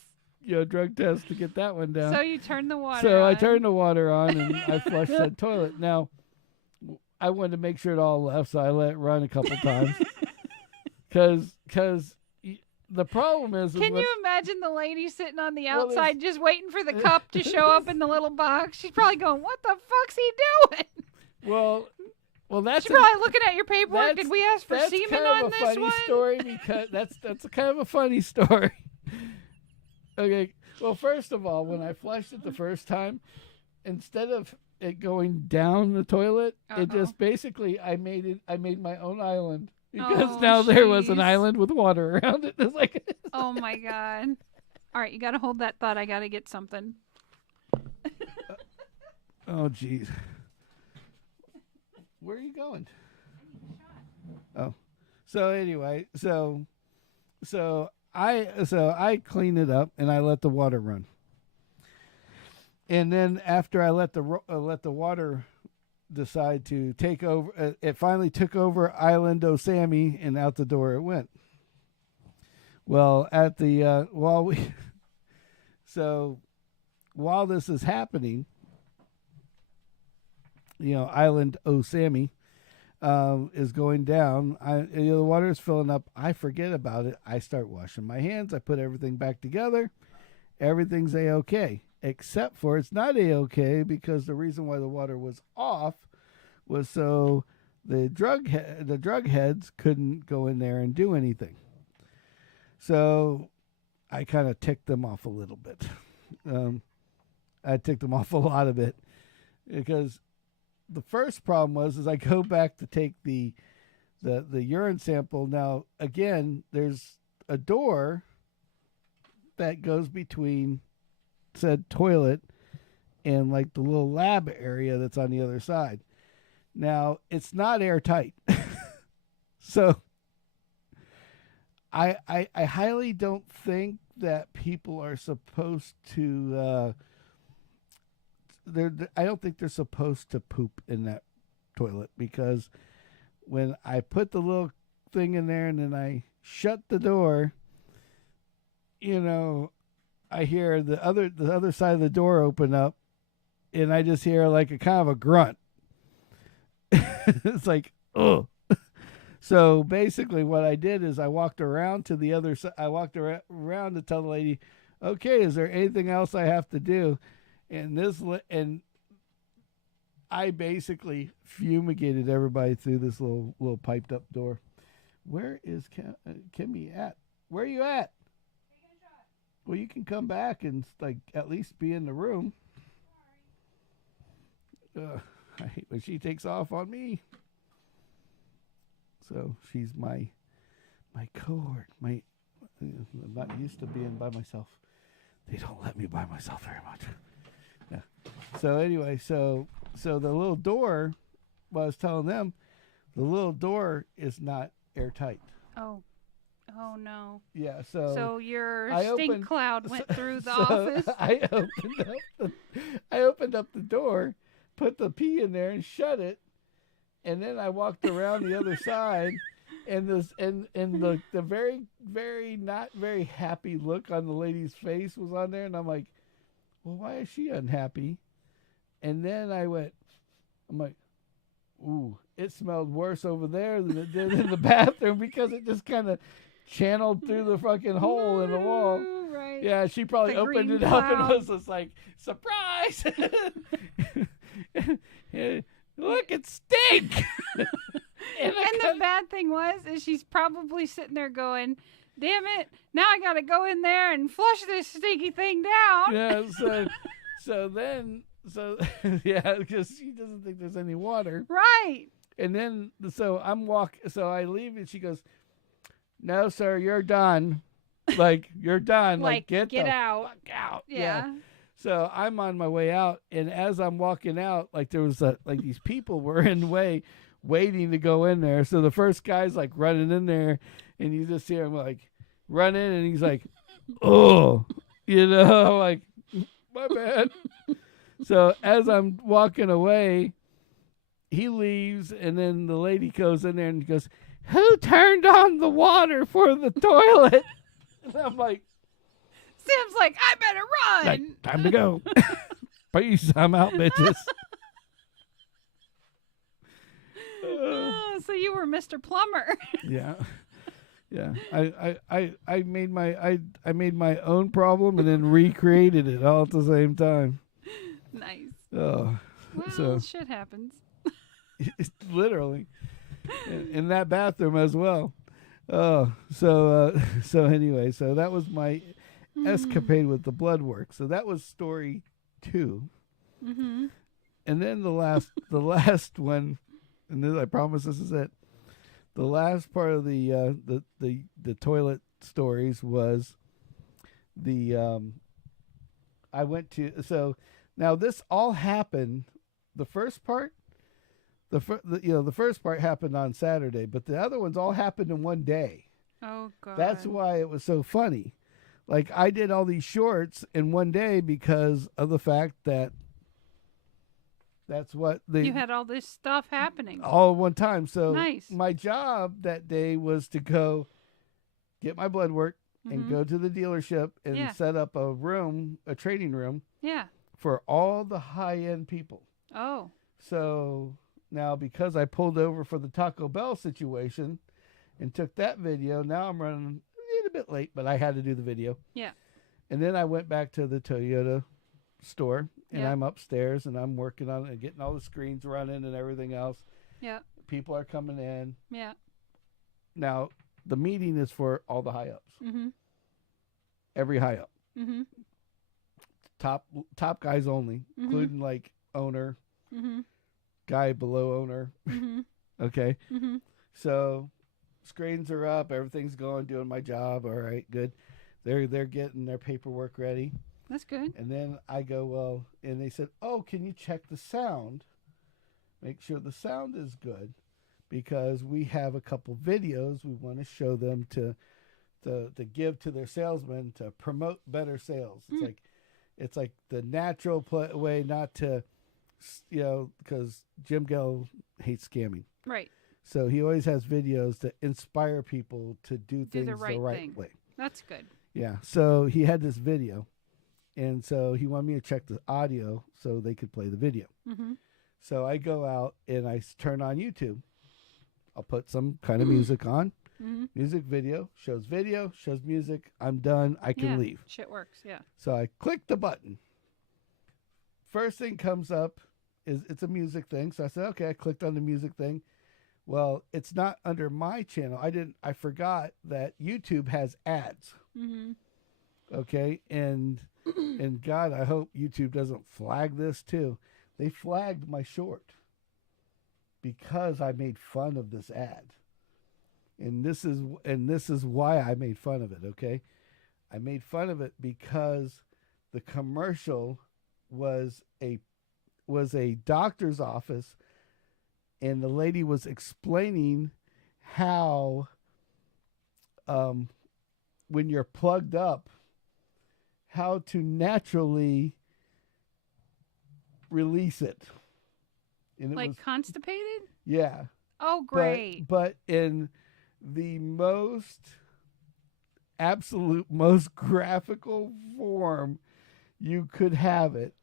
to drug test to get that one down. So you turn the water So on. I turned the water on and I flushed the toilet. Now, I wanted to make sure it all left, so I let it run a couple times. Because the problem is... Can you imagine the lady sitting on the outside just waiting for the cup to show up in the little box? She's probably going, what the fuck's he doing? Well, Well, that's She's probably looking at your paperwork. Did we ask for that's semen kind on of a this funny one? story because that's a kind of a funny story. Okay. Well, first of all, when I flushed it the first time, instead of it going down the toilet, it just basically I made my own island because now there was an island with water around it. It's like oh my God. All right, you got to hold that thought. I got to get something. Oh jeez. Where are you going? Oh. So anyway, so I clean it up and I let the water run. And then after I let the water decide to take over, it finally took over Island O Sammy, and out the door it went. Well, at the while this is happening, Island O Sammy is going down. The water is filling up. I forget about it. I start washing my hands. I put everything back together. Everything's A-okay. Except for it's not A-okay because the reason why the water was off was so the drug heads couldn't go in there and do anything. So I kind of ticked them off a little bit. I ticked them off a lot of it because the first problem was I go back to take the urine sample. Now again, there's a door that goes between said toilet and like the little lab area that's on the other side. Now it's not airtight. So I highly don't think that people are supposed to I don't think they're supposed to poop in that toilet because when I put the little thing in there and then I shut the door, I hear the other side of the door open up, and I just hear like a kind of a grunt. It's like, oh. So basically, what I did is I walked around to the other side. I walked around to tell the lady, "Okay, is there anything else I have to do?" And I basically fumigated everybody through this little piped up door. Where is Kimmy at? Where are you at? Well, you can come back and like at least be in the room. I hate when she takes off on me. So she's my cohort. I'm not used to being by myself. They don't let me by myself very much. Yeah. So anyway, so the little door, what I was telling them, the little door is not airtight. Oh no. Yeah, so your stink stink cloud went through the office. I opened up the door, put the pee in there and shut it, and then I walked around the other side, and the very, very not very happy look on the lady's face was on there, and I'm like, well, why is she unhappy? And then I'm like, ooh, it smelled worse over there than it did in the bathroom because it just kind of channeled through the fucking hole in the wall. Right. Yeah, she probably The opened green it up cloud. and was just like, surprise! Look, it stink! And the bad thing is she's probably sitting there going, damn it, now I got to go in there and flush this stinky thing down. Yeah, so yeah, because she doesn't think there's any water. Right. And then, so I leave and she goes, no, sir, you're done. Like, you're done. Like, get out. Fuck out. Yeah. So I'm on my way out, and as I'm walking out, like there was like these people were in the way, waiting to go in there. So the first guy's like running in there, and you just hear him like running, and he's like, "Oh," like, "My bad." So as I'm walking away, he leaves, and then the lady goes in there and goes, "Who turned on the water for the toilet?" And I'm like, Sam's like, I better run. like, time to go. Peace, I'm out, bitches. So you were Mr. Plumber. Yeah. I made my own problem and then recreated it all at the same time. Nice. Oh, Well, so shit happens. Literally. In that bathroom as well. Oh, so anyway, so that was my escapade with the blood work. So that was story 2. Mm-hmm. And then the last one, and then I promise this is it. The last part of the toilet stories was I went to, so now this all happened. The first part, the first part happened on Saturday, but the other ones all happened in one day. Oh God. That's why it was so funny. Like, I did all these shorts in one day because of the fact that that's what you had all this stuff happening all at one time. So nice. My job that day was to go get my blood work and go to the dealership and set up a training room. Yeah. For all the high-end people. Oh. So now, because I pulled over for the Taco Bell situation and took that video, now I'm running a little bit late, but I had to do the video. Yeah. And then I went back to the Toyota store, and I'm upstairs, and I'm working on it and getting all the screens running and everything else. Yeah. People are coming in. Yeah. Now, the meeting is for all the high-ups. Mm-hmm. Every high-up. Mm-hmm. Top guys only, including, like, owner, guy below owner. Okay. So screens are up, everything's going, doing my job. All right, good. They're getting their paperwork ready. That's good. And then I go, well, and they said, oh, can you check the sound? Make sure the sound is good, because we have a couple videos we want to show them to give to their salesmen to promote better sales. It's like the natural way, not to, because Jim Gell hates scamming. Right. So he always has videos to inspire people to do things the right way. That's good. Yeah. So he had this video, and so he wanted me to check the audio so they could play the video. So I go out and I turn on YouTube. I'll put some kind of music on. Music video, shows music. I'm done. I can leave. Shit works. Yeah. So I click the button. First thing comes up is it's a music thing. So I said, okay, I clicked on the music thing. Well, it's not under my channel. I forgot that YouTube has ads. Okay. And God, I hope YouTube doesn't flag this too. They flagged my short because I made fun of this ad. And this is why I made fun of it, okay? I made fun of it because the commercial was a doctor's office, and the lady was explaining how when you're plugged up, how to naturally release it. And it was constipated? Yeah. Oh, great. But in the absolute most graphical form you could have it.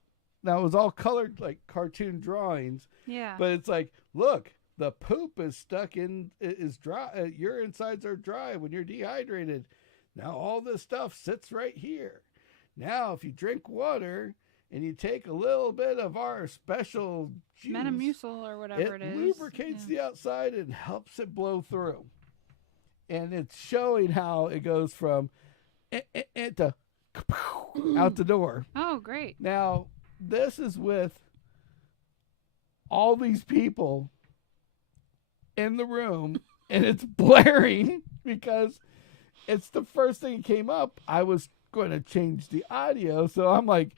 Now, it was all colored like cartoon drawings. Yeah. But it's like, look, the poop is stuck in, is dry. Your insides are dry when you're dehydrated. Now all this stuff sits right here. Now, if you drink water and you take a little bit of our special juice, Metamucil or whatever it is, lubricates the outside and helps it blow through. And it's showing how it goes from to out the door. Oh, great. Now, this is with all these people in the room, and it's blaring because it's the first thing that came up. I was going to change the audio, so I'm like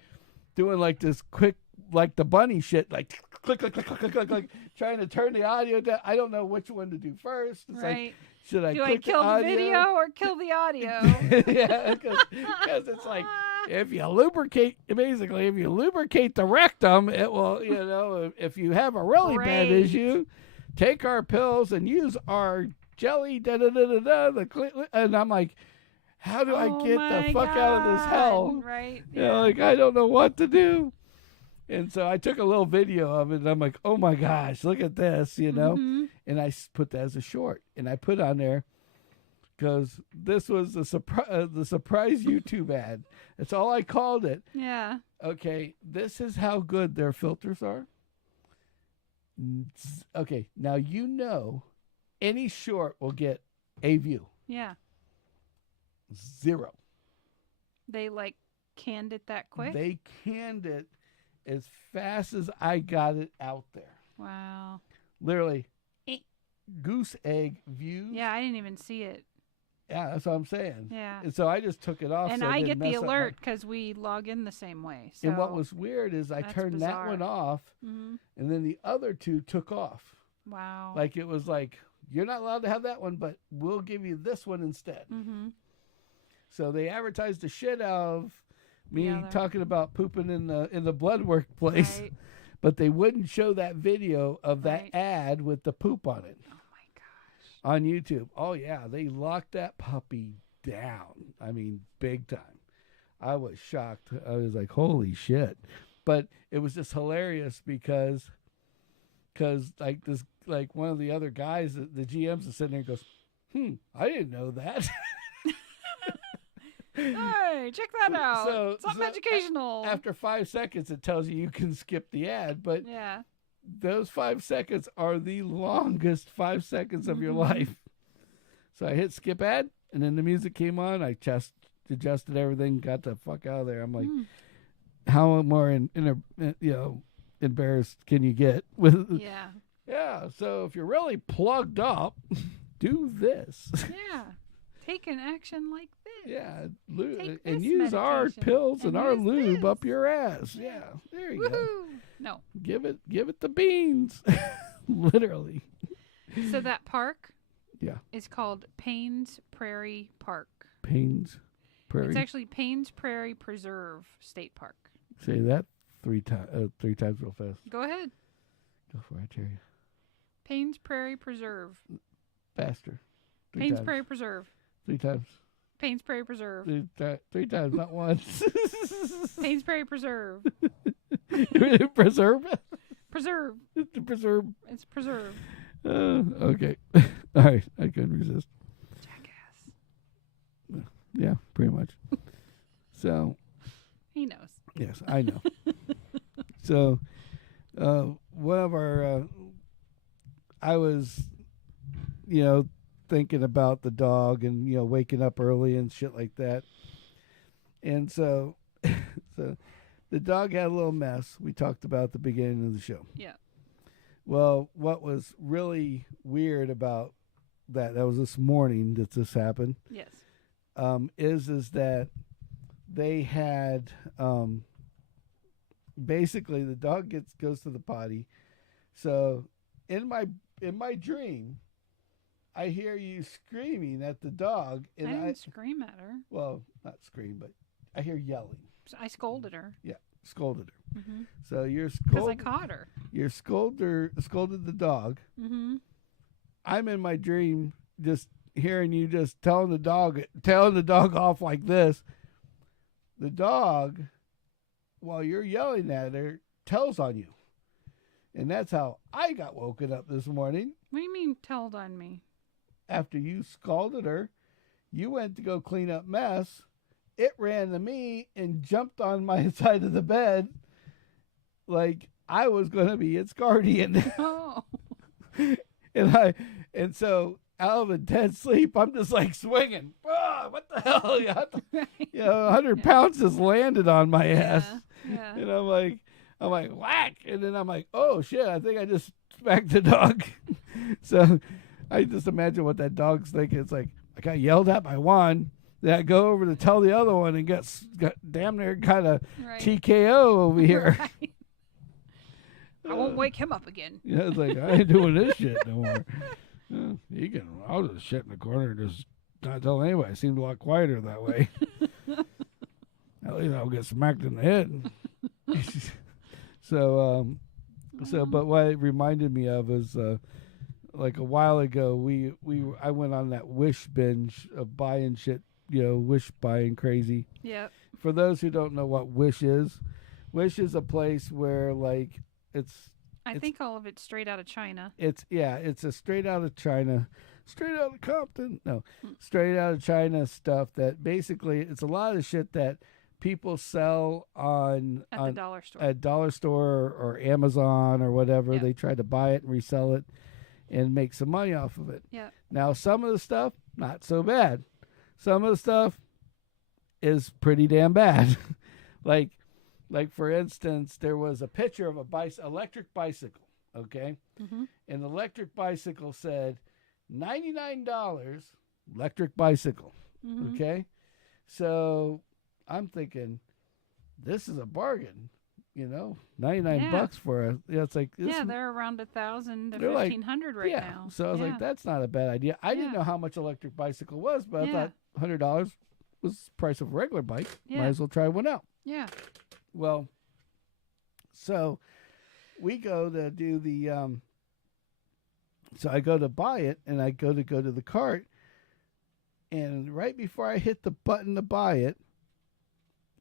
doing like this quick, like the bunny shit, like click, click, click, click, click, click, click, trying to turn the audio down. I don't know which one to do first. It's right. Like, should I do I kill the video or kill the audio? Yeah, because it's like, if you lubricate the rectum, it will, if you have a really bad issue, take our pills and use our jelly, and I'm like, how do I get the fuck out of this hell? Right. Yeah. Like, I don't know what to do. And so I took a little video of it, and I'm like, oh my gosh, look at this, And I put that as a short, and I put on there, because this was the surprise YouTube ad. That's all I called it. Yeah. Okay, this is how good their filters are. Okay, now any short will get a view. Yeah. 0. They like canned it that quick? They canned it as fast as I got it out there. Wow. Literally, goose egg views. Yeah, I didn't even see it. Yeah, that's what I'm saying. Yeah. And so I just took it off. And so I didn't get the mess up alert because we log in the same way. So And what was weird is I that's turned bizarre. that one off, Mhm. and then the other 2 took off. Wow. Like it was like, you're not allowed to have that one, but we'll give you this one instead. Mm-hmm. So they advertised the shit out of me Yeah, talking about pooping in the blood work place, Right. but they wouldn't show that video of that Right. ad with the poop on it Oh my gosh. on YouTube. Oh yeah, they locked that puppy down. I mean, big time. I was shocked. I was like, holy shit. But it was just hilarious because like one of the other guys, the GMs is sitting there and goes, I didn't know that. Hey, check that out. Something educational. After 5 seconds, it tells you can skip the ad, but yeah. those 5 seconds are the longest 5 seconds of your life. So I hit skip ad, and then the music came on. I just adjusted everything, got the fuck out of there. I'm like, how more embarrassed can you get with? Yeah. Yeah. So if you're really plugged up, do this. Yeah. Take an action like this. Yeah, Take and this use our medication pills and our use lube this. up your ass. Yeah, there you go. Woohoo! No. Give it the beans, literally. So that park, Yeah, is called Paynes Prairie Park. Paynes Prairie. It's actually Paynes Prairie Preserve State Park. Say that 3 times real fast. Go ahead. Go for it, Jerry. Paynes Prairie Preserve. Faster. 3 Paynes times. Prairie Preserve. 3 times. Paynes Prairie Preserve. 3 times, not once. Paynes Prairie Preserve. Preserve. Preserve. Preserve. It's preserve. Okay. All right. I couldn't resist. Jackass. Yeah, pretty much. So. He knows. Yes, I know. So, one of our, I was, thinking about the dog and, waking up early and shit like that. And so the dog had a little mess we talked about at the beginning of the show. Yeah. Well, what was really weird about that was this morning that this happened. Yes. Is that they had basically the dog goes to the potty. So in my dream, I hear you screaming at the dog, and I didn't scream at her. well, not scream, but I hear yelling. So I scolded her. Yeah, scolded her. Mm-hmm. So you're Because I caught her. You're scolded the dog. Mm-hmm. I'm in my dream just hearing you just telling the dog off like this. The dog, while you're yelling at her, tells on you. And that's how I got woken up this morning. What do you mean told on me? After you scalded her, you went to go clean up mess. It ran to me and jumped on my side of the bed like I was going to be its guardian. Oh. And so out of intense sleep, I'm just like swinging. Oh, what the hell? 100 pounds just landed on my ass. Yeah. And I'm like, whack. And then I'm like, oh shit, I think I just smacked the dog. So I just imagine what that dog's thinking. It's like, I got yelled at by one. Then I go over to tell the other one and got damn near kind of TKO over here. Right. I won't wake him up again. Yeah, it's like, I ain't doing this shit no more. I'll just shit in the corner and just not tell anybody. It seemed a lot quieter that way. At least I'll get smacked in the head. But what it reminded me of is like a while ago, I went on that Wish binge of buying shit, Wish buying crazy. Yep. For those who don't know what Wish is a place where like I think all of it's straight out of China. It's a straight out of China, straight out of Compton. No, straight out of China stuff that basically it's a lot of shit that people sell At the dollar store. at dollar store or Amazon or whatever. Yeah. They try to buy it and resell it and make some money off of it. Yeah. Now, some of the stuff, not so bad. Some of the stuff is pretty damn bad. like for instance, there was a picture of a electric bicycle, okay? Mm-hmm. And the electric bicycle said $99 electric bicycle, Mm-hmm. okay? So I'm thinking, this is a bargain, 99 Yeah. bucks for a, it's like, this, Yeah, they're around 1,000 to They're like- 1,500 right yeah. now. So I was like, that's not a bad idea. I didn't Yeah. know how much electric bicycle was, but I Yeah. thought $100 was the price of a regular bike. Might Yeah. as well try one out. Yeah. Well, so we go to do the, so I go to buy it, and I go to the cart, and right before I hit the button to buy it,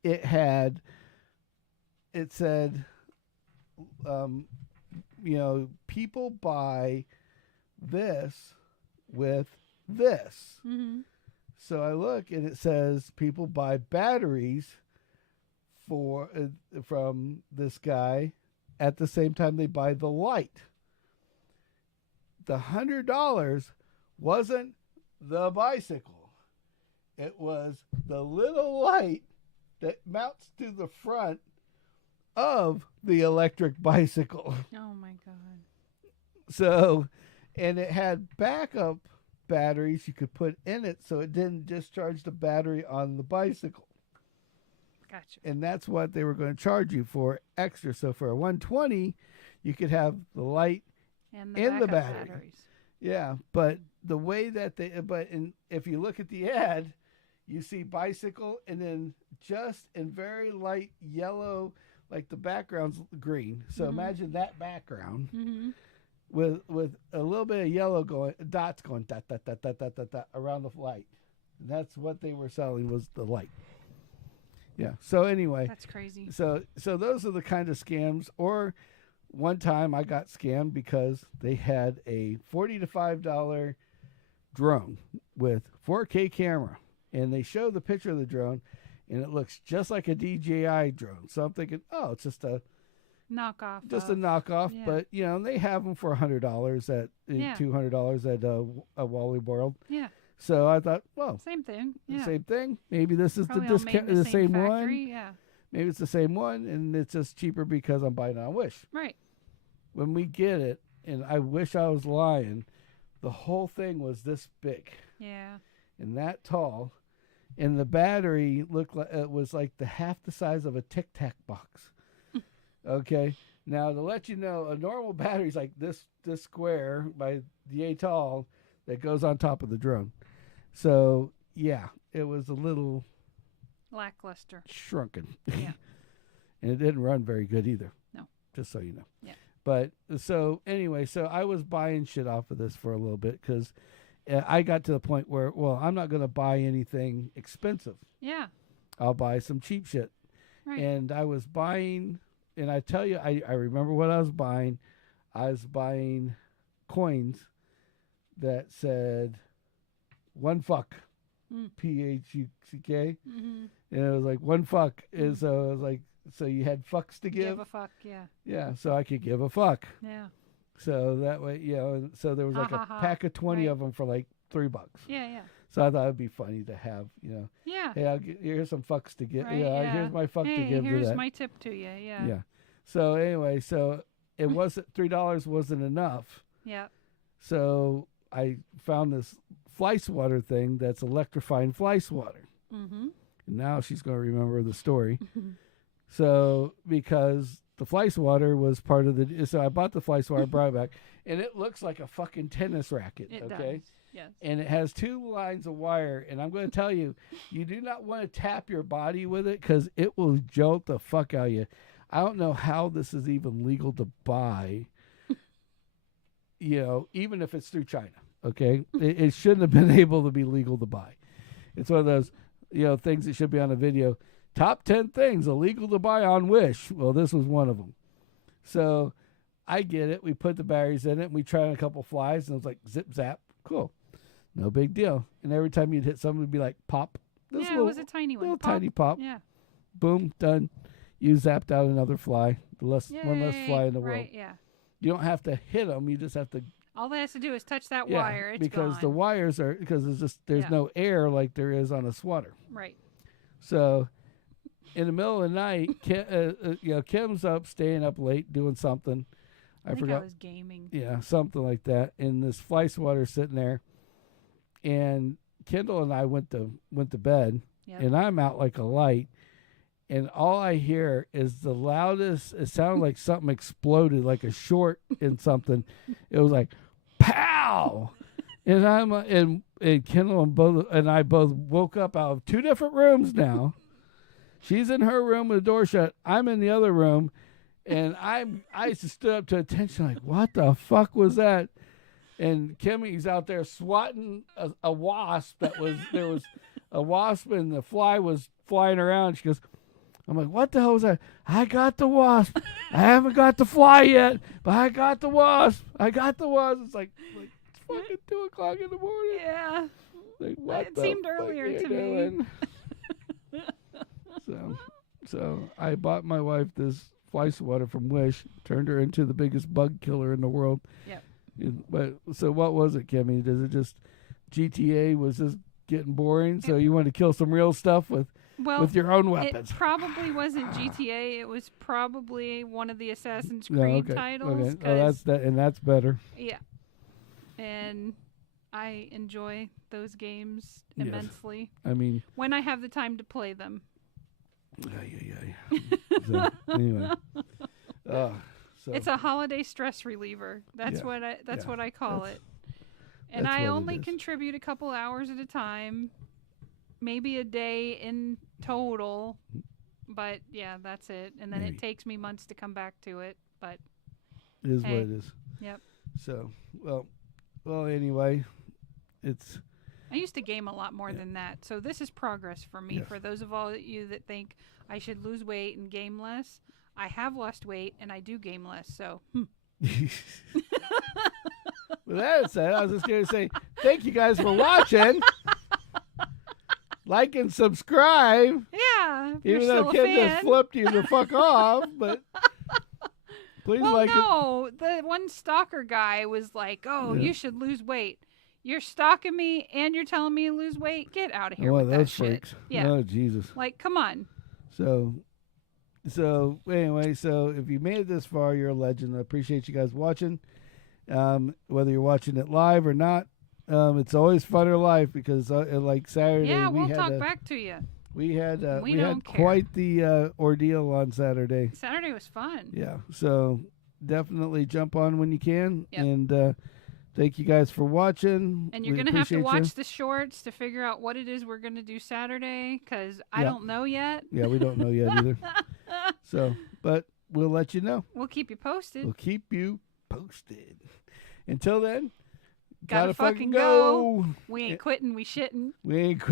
it said, people buy this with this. Mm-hmm. So I look, and it says people buy batteries from this guy at the same time they buy the light. The $100 wasn't the bicycle. It was the little light that mounts to the front of the electric bicycle. Oh my God. So, and it had backup batteries you could put in it so it didn't discharge the battery on the bicycle. Gotcha. And that's what they were going to charge you for extra. So for a 120, you could have the light And in the backup battery. batteries. Yeah, but the way that if you look at the ad, you see bicycle, and then just in very light yellow, like the background's green. So imagine that background Mm-hmm. with a little bit of yellow dots going dot dot dot dot dot dot dot around the light. And that's what they were selling, was the light. Yeah. So anyway, That's crazy. so those are the kind of scams. Or one time I got scammed because they had a $40 to $5 drone with 4K camera, and they show the picture of the drone, and it looks just like a DJI drone. So I'm thinking, oh, it's just a Knockoff. a knockoff. Yeah. But they have them for $100 at Yeah. $200 at a Wally World. Yeah. So I thought, well, Same thing. Yeah. same thing. Maybe this is Probably the all made discount, in the same one. factory. Yeah. Maybe it's the same one, and it's just cheaper because I'm buying it on Wish. Right. When we get it, and I wish I was lying, the whole thing was this big Yeah. and that tall, and the battery looked like it was like half the size of a Tic Tac box. Okay, now to let you know, a normal battery is like this square by yay tall that goes on top of the drone. So yeah, it was a little Lackluster. shrunken. Yeah. And it didn't run very good either. No. Just so you know. Yeah. But so anyway, so I was buying shit off of this for a little bit because I got to the point where, well, I'm not going to buy anything expensive. Yeah. I'll buy some cheap shit. Right. And I was buying, and I tell you, I remember what I was buying. I was buying coins that said one fuck. PHUCK, Mm-hmm. and it was like one fuck. And so it was like, so you had fucks to give. Give a fuck. Yeah. Yeah, so I could give a fuck. Yeah. So that way, and so there was like a pack of 20 Right. of them for like $3. Yeah. Yeah. So I thought it'd be funny to have, Yeah. hey, here's some fucks to give. Right, Yeah, yeah. here's my fuck Hey, to give here's to that. my tip to you. Yeah. Yeah. So anyway, so it wasn't $3 wasn't enough. Yeah. So I found this fly swatter thing that's electrifying fly swatter. Mm-hmm. And now she's going to remember the story. So because the fly swatter was part of the, so I bought the fly swatter, brought it back, and it looks like a fucking tennis racket. It Okay. does. Yes. And it has 2 lines of wire. And I'm going to tell you, you do not want to tap your body with it because it will jolt the fuck out of you. I don't know how this is even legal to buy, even if it's through China. Okay. It shouldn't have been able to be legal to buy. It's one of those, things that should be on a video. Top 10 things illegal to buy on Wish. Well, this was one of them. So I get it. We put the batteries in it, and we tried a couple flies, and it was like zip zap. Cool. No big deal. And every time you'd hit something, it'd be like pop. Yeah, it was a tiny one. Little Pop. tiny pop. Yeah. boom, done. You zapped out another fly. One less fly in the world. Right, yeah. You don't have to hit them. You just have to. All they has to do is touch that wire. It's because gone. the wires are because there's no air like there is on a swatter. Right. So, in the middle of the night, Kim's staying up late doing something. I forgot. I was gaming. Yeah, something like that. And this fly swatter sitting there, and Kendall and I went to bed, and I'm out like a light, and all I hear is the loudest. It sounded like something exploded, like a short in something. It was like, pow, and and Kendall and I both woke up out of two different rooms now. She's in her room with the door shut. I'm in the other room, and I stood up to attention like, what the fuck was that? And Kimmy's out there swatting a wasp there was a wasp and the fly was flying around. She goes, I'm like, what the hell was that? I got the wasp. I haven't got the fly yet, but I got the wasp. It's like it's fucking 2:00 in the morning. Yeah. Like, what it seemed earlier to me. So I bought my wife this fly swatter from Wish, turned her into the biggest bug killer in the world. Yep. But so what was it, Kimmy? Does it just GTA was just getting boring? So you want to kill some real stuff with your own weapons? It probably wasn't GTA. It was probably one of the Assassin's Creed titles. Okay. Oh, that's better. Yeah. And I enjoy those games immensely. I mean, when I have the time to play them. So, anyway. It's a holiday stress reliever. That's what I call it. And I only contribute a couple hours at a time, maybe a day in total. But yeah, that's it. And then it takes me months to come back to it. But it is what it is. Yep. So well. Anyway, I used to game a lot more than that. So this is progress for me. Yes. For those of all you that think I should lose weight and game less, I have lost weight and I do game less. So. With that said, I was just going to say thank you guys for watching. Like and subscribe. Yeah. Even though Kim just flipped you the fuck off, but please like it. No, the one stalker guy was like, you should lose weight. You're stalking me and you're telling me to lose weight? Get out of here with that shit. Freaks. Yeah. Oh, Jesus. Like, come on. So anyway, if you made it this far, you're a legend. I appreciate you guys watching. Whether you're watching it live or not, it's always funner live because like Saturday, we'll talk back to you. We had quite the ordeal on Saturday. Saturday was fun. Yeah, so definitely jump on when you can, yep. And thank you guys for watching. And you're going to have to watch the shorts to figure out what it is we're going to do Saturday because I don't know yet. Yeah, we don't know yet either. So, but we'll let you know. We'll keep you posted. We'll keep you posted. Until then, gotta fucking go. We ain't quitting, we shitting. We ain't quitting.